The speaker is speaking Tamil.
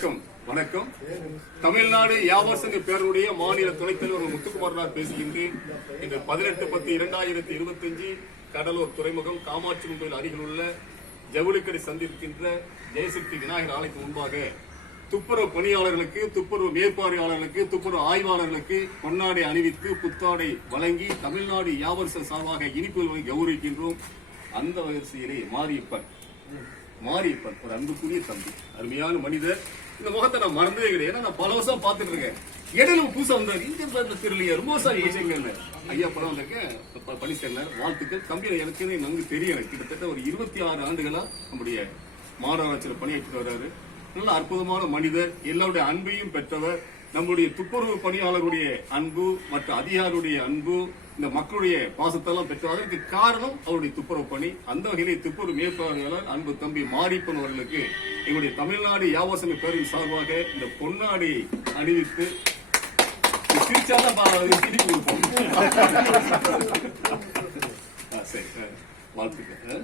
வணக்கம். தமிழ்நாடு வியாபார சங்க பேரவையுடைய மாநில துணைத் தலைவர் முத்துக்குமார் பேசுகின்றேன். இன்று 18/10/2025 கடலூர் துறைமுகம் காமாட்சி கோயில் அருகில் உள்ள ஜவுளிக்கடை சந்திக்கின்ற ஜெயசக்தி விநாயகர் ஆலயத்தின் முன்பாக துப்புரவு பணியாளர்களுக்கு, துப்புரவு மேற்பார்வையாளர்களுக்கு, துப்புரவு ஆய்வாளர்களுக்கு பொன்னாடை அணிவித்து புத்தாடை வழங்கி தமிழ்நாடு வியாபார சங்க சார்பாக இனிப்புகள் கௌரவிக்கின்றோம். அந்த வரிசையிலே மாரியப்பன் ஒரு அன்புக்குரிய தம்பி, அருமையான மனிதர். இந்த முகத்தை நான் மறந்ததே கிடையாது. ஏன்னா நான் பல வருஷம் பார்த்துட்டு இருக்கேன். இடையில புதுசா வந்தார். இந்த தெரியலையா ரொம்ப சாரி ஏஜெங்க ஐயா படம் வந்திருக்கேன். பணி சேர்ந்தார். வாழ்த்துக்கள் தம்பி. எனக்கு நன்கு தெரியும். கிட்டத்தட்ட ஒரு 26 ஆண்டுகளா நம்முடைய மாநகராட்சியில் பணியாற்றிட்டு வர்றாரு. நல்ல அற்புதமான மனிதர். எல்லாருடைய அன்பையும் பெற்றவர். நம்முடைய துப்புரவு பணியாளருடைய அன்பு, மற்ற அதிகாரியுடைய அன்பு, இந்த மக்களுடைய பாசத்தெல்லாம் பெற்ற அதற்கு காரணம் அவருடைய துப்புரவு பணி. அந்த வகையிலே துப்புரவு மேற்பார்வையாளர் அன்பு தம்பி மாரியப்பன் அவர்களுக்கு எங்களுடைய தமிழ்நாடு வியாபார சங்க பேரவையின் சார்பாக இந்த பொன்னாடியை அணிவித்து சிரிச்சாதான் திருப்பி கொடுப்போம். சரி, வாழ்த்துக்கள்.